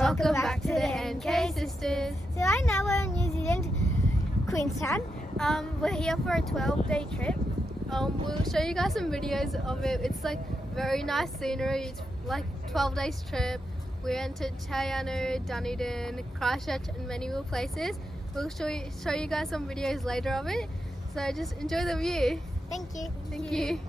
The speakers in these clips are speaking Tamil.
Welcome back to the NK Sisters. So right now we're in New Zealand, Queenstown. We're here for a 12-day trip. We'll show you guys some videos of it. It's like very nice scenery. It's like 12 days trip. We went to Taiano, Dunedin, Christchurch and many more places. We'll show you guys some videos later of it. So just enjoy the view. Thank you. Thank you.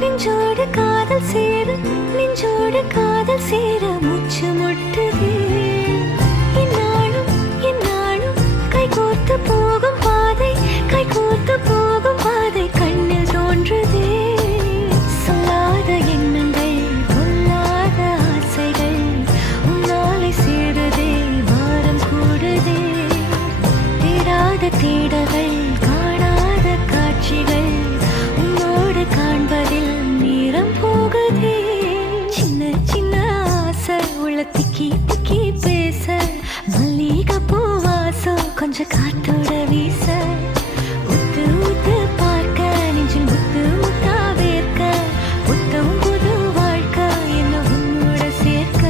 நெஞ்சோடு காதல் சேர மூச்சு முட்டுதே இந்நாளும் கைகோர்த்து போகும் பாதை கண்ணில் தோன்றுதே சொல்லாத எண்ணங்கள் பொல்லாத ஆசைகள் உன்னாலை சேருதே வாரம் கூடுதே தேடாத தேடகள் காணாத காட்சிகள் உன்னோடு காண்பதில் நேரம் போகுதே சின்ன ஆசை உள்ள திக்கி பேச மல்லிகை பூவாசம் கொஞ்சம் காத்தோட வீச ஊத்து பார்க்க நெஞ்சில் முத்தா வேர்க்க புத்தம் புது வாழ்க்கை என்ன உன்னோட சேர்க்க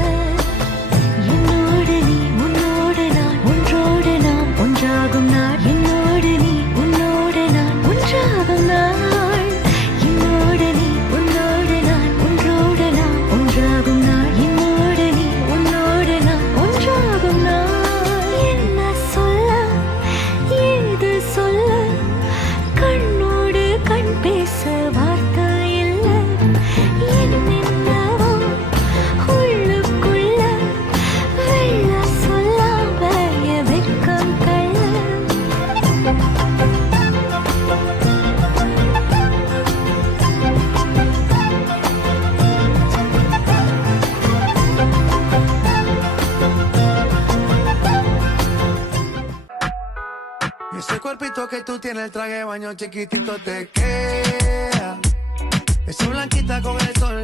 என்னோடு நீ உன்னோடு நான் ஒன்றோடு நாம் ஒன்றாகும் நாள் என்னோடு நீ உன்னோடு நான் ஒன்றாகும் நாள் Ese cuerpito que tú tienes, el traje de baño chiquitito te queda. Esa blanquita con el sol